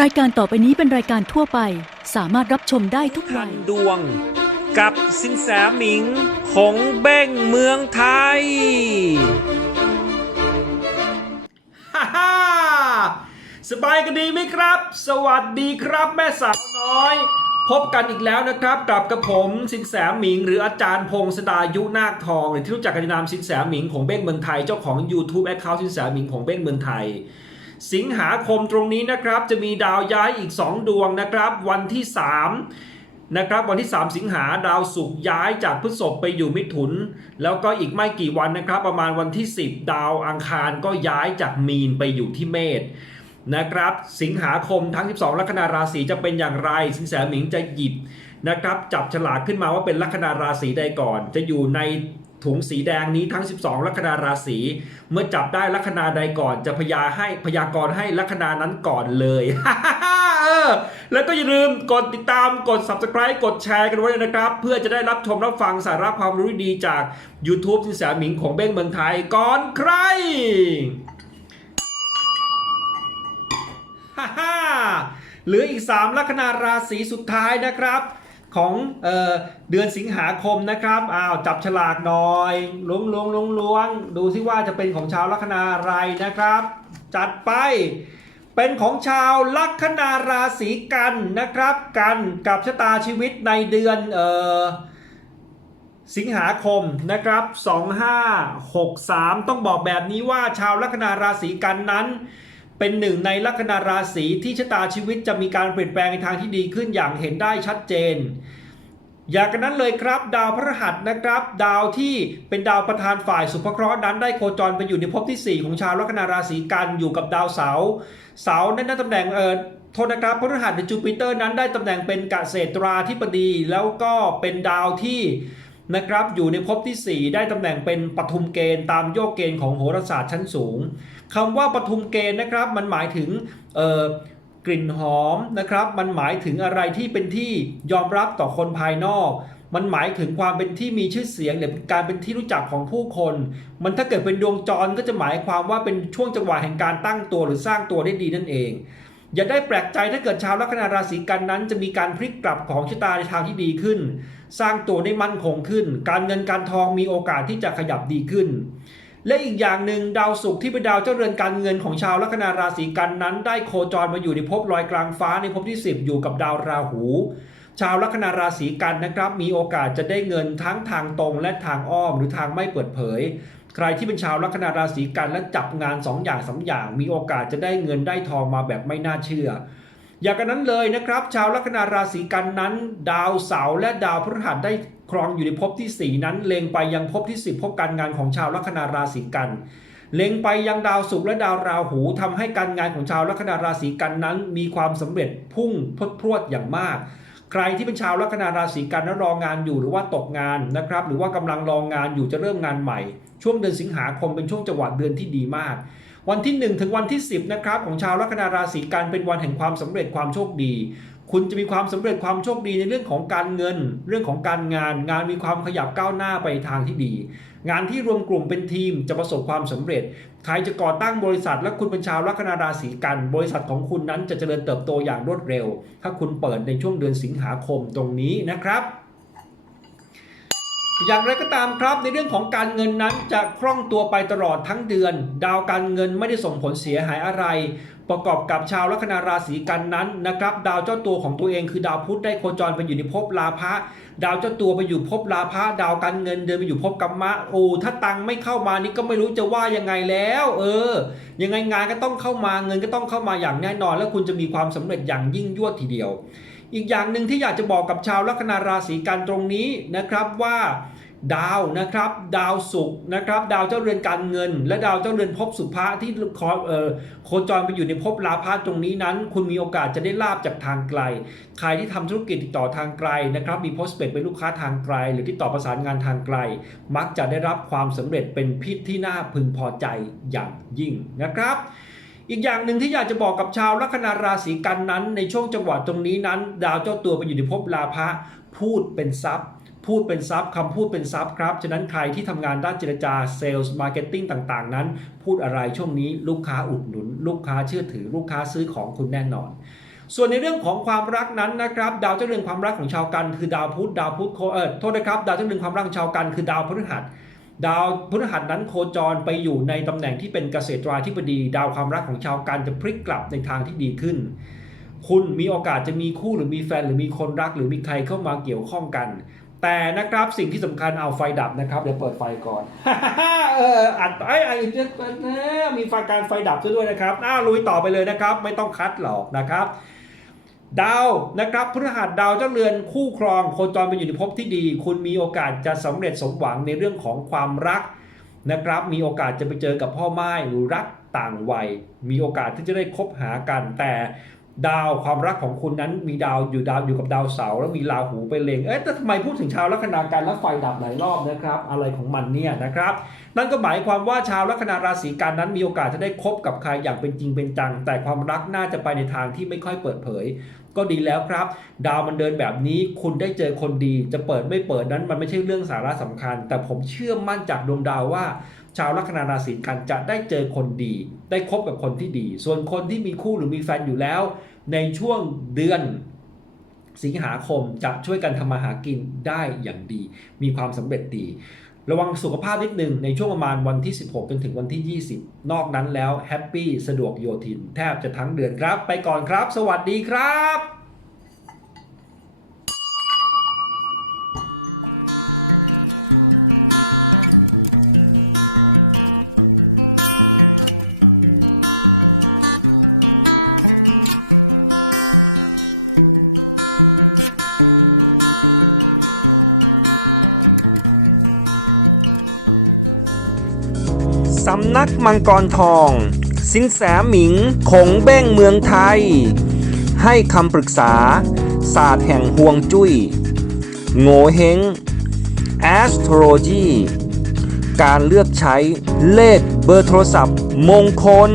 รายการต่อไปนี้เป็นรายการทั่วไป สามารถรับชมได้ทุกพัวัน นดวง กับสินแสหมิงของเบ้งเมืองไทย ฮ่าฮ่าสบายกันดีไหมครับ สวัสดีครับแม่สาวน้อย พบกันอีกแล้วนะครับ กับกระผมสินแสหมิง หรืออาจารย์พงศดายุนาคทอง หรือที่รู้จักกันในนามสินแสหมิงของเบ้งเมืองไทย เจ้าของ YouTube Account สินแสหมิงของเบ้งเมืองไทย สิงหาคมตรงนี้นะครับจะมีดาวย้ายอีก 2 ดวงนะครับ วันที่ 3 นะครับ วันที่ 3 สิงหาดาวศุกร์ย้ายจากพฤษภไปอยู่มิถุน แล้วก็อีกไม่กี่วันนะครับ ประมาณวันที่ 10 ดาวอังคารก็ย้ายจากมีนไปอยู่ที่เมษนะครับ สิงหาคมทั้ง 12 ลัคนาราศีจะเป็นอย่างไร สินแสหมิงจะหยิบนะครับ จับฉลากขึ้นมาว่าเป็นลัคนาราศีใดก่อน จะอยู่ใน ถุงสีแดงนี้ทั้ง 12 ลัคนาราศี เมื่อจับได้ลัคนาใดก่อนจะพยาให้พยากรณ์ให้ลัคนานั้นก่อนเลยเออแล้วก็อย่าลืมกดติดตามกด subscribe กดแชร์กันไว้เลยนะครับ เพื่อจะได้รับชมรับฟังสาระความรู้ดีจาก YouTube สินแสหมิงของเบ้งเมืองไทยก่อนใครฮ่าฮ่าเหลืออีก 3 ลัคนาราศีสุดท้ายนะครับ ของเออเดือนสิงหาคมนะครับอ้าวจับฉลากหน่อยล้วงล้วงล้วงล้วงดูซิว่าจะเป็นของชาวลัคนาอะไรนะครับ จัดไปเป็นของชาวลัคนาราศีกันนะครับ กันกับชะตาชีวิตในเดือนเออสิงหาคมนะครับ 2563 ต้องบอกแบบนี้ว่าชาวลัคนาราศีกันนั้น เป็นหนึ่งในลัคนาราศีที่ชะตาชีวิตจะมีการเปลี่ยนแปลงในทางที่ดีขึ้นอย่างเห็นได้ชัดเจน อย่างกันนั้นเลยครับดาวพฤหัสนะครับ ดาวที่เป็นดาวประธานฝ่ายสุภเคราะห์นั้นได้โคจรไปอยู่ในภพที่ 4 ของชาวลัคนาราศีกันอยู่กับดาวเสาร์เสาร์นั้นตำแหน่งเออโทษนะครับพฤหัสหรือจูปิเตอร์นั้นได้ตำแหน่งเป็นเกษตราธิบดี แล้วก็เป็นดาวที่ นะครับอยู่ในภพที่ 4 ได้ตำแหน่งเป็นปฐุมเกณฑ์ตามโยกเกณฑ์ของโหราศาสตร์ชั้นสูงคำว่าปฐุมเกณฑ์นะครับมันหมายถึงกลิ่นหอมนะครับ มันหมายถึงอะไรที่เป็นที่ยอมรับต่อคนภายนอก มันหมายถึงความเป็นที่มีชื่อเสียงหรือการเป็นที่รู้จักของผู้คน มันถ้าเกิดเป็นดวงจรก็จะหมายความว่าเป็นช่วงจังหวะแห่งการตั้งตัวหรือสร้างตัวได้ดีนั่นเอง อย่าได้แปลกใจถ้าเกิดชาวลัคนาราศีกันนั้น จะมีการพลิกกลับของชะตาในทางที่ดีขึ้น สร้างตัวได้มั่นคงขึ้น การเงินการทองมีโอกาสที่จะขยับดีขึ้น และอีกอย่างหนึ่งดาวศุกร์ที่เป็นดาวเจ้าเรือนการเงินของชาวลัคนาราศีกันนั้น ได้โคจรมาอยู่ในภพลอยกลางฟ้าในภพที่ 10 อยู่กับดาวราหู ชาวลัคนาราศีกันนะครับ มีโอกาสจะได้เงินทั้งทางตรงและทางอ้อมหรือทางไม่เปิดเผย ใครที่เป็นชาวลัคนาราศีกันและจับงาน2อย่างสองอย่าง มีโอกาสจะได้เงินได้ทองมาแบบไม่น่าเชื่อ อย่างกันนั้นเลยนะครับ ชาวลัคนาราศีกันนั้น ดาวเสาร์และดาวพฤหัสได้ครองอยู่ในภพที่ 4 นั้นเล็งไปยังภพที่ 10ภพการงานของชาวลัคนาราศีกัน เล็งไปยังดาวศุกร์และดาวราหูทำให้การงานของชาวลัคนาราศีกันนั้น มีความสำเร็จพุ่งพดพรวดอย่างมาก ใครที่เป็นชาวลัคนาราศีกันนั้นรองานอยู่หรือว่าตกงานนะครับ หรือว่ากำลังรองงานอยู่จะเริ่มงานใหม่ ช่วงเดือนสิงหาคมเป็นช่วงจังหวะเดือนที่ดีมาก วันที่ 1 ถึงวันที่ 10นะครับของชาวลัคนาราศีกันเป็นวันแห่งความสำเร็จความโชคดี คุณจะมีความสำเร็จความโชคดีในเรื่องของการเงิน เรื่องของการงาน งานมีความขยับก้าวหน้าไปทางที่ดี งานที่รวมกลุ่มเป็นทีมจะประสบความสำเร็จ ใครจะก่อตั้งบริษัท และคุณเป็นชาวลัคนาราศีกัน บริษัทของคุณนั้นจะเจริญเติบโตอย่างรวดเร็ว ถ้าคุณเปิดในช่วงเดือนสิงหาคมตรงนี้นะครับอย่างไรก็ตามครับในเรื่องของการเงินนั้นจะคล่องตัวไปตลอดทั้งเดือน ดาวการเงินไม่ได้ส่งผลเสียหายอะไร ประกอบกับชาวลัคนาราศีกันนั้นนะครับดาวเจ้าตัวของตัวเองคือดาวพุธได้โคจรไปอยู่ในภพลาภะดาวเจ้าตัวไปอยู่ภพลาภะดาวการเงินเดินไปอยู่ภพกัมมะโอ้ถ้าตังไม่เข้ามานี่ก็ไม่รู้จะว่ายังไงแล้ว เออ ยังไงงานก็ต้องเข้ามาเงินก็ต้องเข้ามาอย่างแน่นอน แล้วคุณจะมีความสำเร็จอย่างยิ่งยวดทีเดียว อีกอย่างหนึ่งที่อยากจะบอกกับชาวลัคนาราศีกันตรงนี้นะครับว่า ดาวนะครับดาวศุกร์นะครับดาวเจ้าเรือนการเงิน และดาวเจ้าเรือนภพสุภะที่คอเอ่อโคจรไปอยู่ในภพลาภะตรงนี้นั้น คุณมีโอกาสจะได้ลาบจากทางไกล ใครที่ทำธุรกิจติดต่อทางไกลนะครับมีโพสเปกเป็นลูกค้าทางไกล หรือติดต่อประสานงานทางไกล มักจะได้รับความสำเร็จเป็นพิษที่น่าพึงพอใจอย่างยิ่งนะครับอีกอย่างหนึ่งที่อยากจะบอกกับชาวลัคนาราศีกันนั้น ในช่วงจังหวะตรงนี้นั้น ดาวเจ้าตัวไปอยู่ในภพลาภะพูดเป็นทรัพย์ พูดเป็นซับคำพูดเป็นซับครับ ฉะนั้นใครที่ทำงานด้านเจรจาเซลส์มาร์เก็ตติ้งต่างๆ นั้น พูดอะไรช่วงนี้ลูกค้าอุดหนุน ลูกค้าเชื่อถือลูกค้าซื้อของคุณแน่นอน ส่วนในเรื่องของความรักนั้นนะครับ ดาวเจ้าเรือนความรักของชาวกัน คือดาวพุธดาวพุธโคเออโทษนะครับดาวเจ้าเรือนความรักของชาวกันคือดาวพฤหัสดาวพฤหัสนั้นโคจรไปอยู่ในตำแหน่งที่เป็นเกษตราธิบดี ดาวความรักของชาวกันจะพลิกกลับในทางที่ดีขึ้น คุณมีโอกาสจะมีคู่หรือมีแฟนหรือมีคนรักหรือมีใครเข้ามาเกี่ยวข้องกัน แต่นะครับสิ่งที่สำคัญเอาไฟดับนะครับเดี๋ยวเปิดไฟก่อนเอออัดไอ้ไอ้เจ๊มีไฟการไฟดับซะด้วยนะครับอ้าลุยต่อไปเลยนะครับ ไม่ต้องคัดหรอกนะครับ ดาวนะครับพฤหัสดาวเจ้าเรือนคู่ครองโคจรไปอยู่ในภพที่ดี คุณมีโอกาสจะสำเร็จสมหวังในเรื่องของความรักนะครับ มีโอกาสจะไปเจอกับพ่อไม้หรือรักต่างวัย มีโอกาสที่จะได้คบหากันแต่ ดาวความรักของคุณนั้นมีดาวอยู่ดาวอยู่กับดาวเสาร์แล้วมีราหูไปเลงเอ๊ะแต่ทำไมพูดถึงชาวลัคนากันแล้วไฟดับหลายรอบนะครับ อะไรของมันเนี่ยนะครับ นั่นก็หมายความว่าชาวลัคนาราศีกันนั้นมีโอกาสจะได้คบกับใครอย่างเป็นจริงเป็นจัง แต่ความรักน่าจะไปในทางที่ไม่ค่อยเปิดเผย ก็ดีแล้วครับ ดาวมันเดินแบบนี้คุณได้เจอคนดี จะเปิดไม่เปิดนั้นมันไม่ใช่เรื่องสาระสำคัญ แต่ผมเชื่อมั่นจากดวงดาวว่า ชาวลัคนาราศีกันจะได้เจอคนดี ได้คบกับคนที่ดี ส่วนคนที่มีคู่หรือมีแฟนอยู่แล้ว ในช่วงเดือนสิงหาคมจะช่วยกันทำมาหากินได้อย่างดี มีความสำเร็จดี ระวังสุขภาพนิดหนึ่งในช่วงประมาณวันที่ 16 จนถึงวันที่ 20 นอกนั้นแล้วแฮปปี้สะดวกโยทิน แทบจะทั้งเดือนครับ ไปก่อนครับ สวัสดีครับ สำนักมังกรทอง สินแสหมิงคงเบ้งเมืองไทย ให้คำปรึกษา ศาสตร์แห่งห่วงจุย้ย โง่เฮง astrology การเลือกใช้เลขเบอร์โทรศัพท์มงคล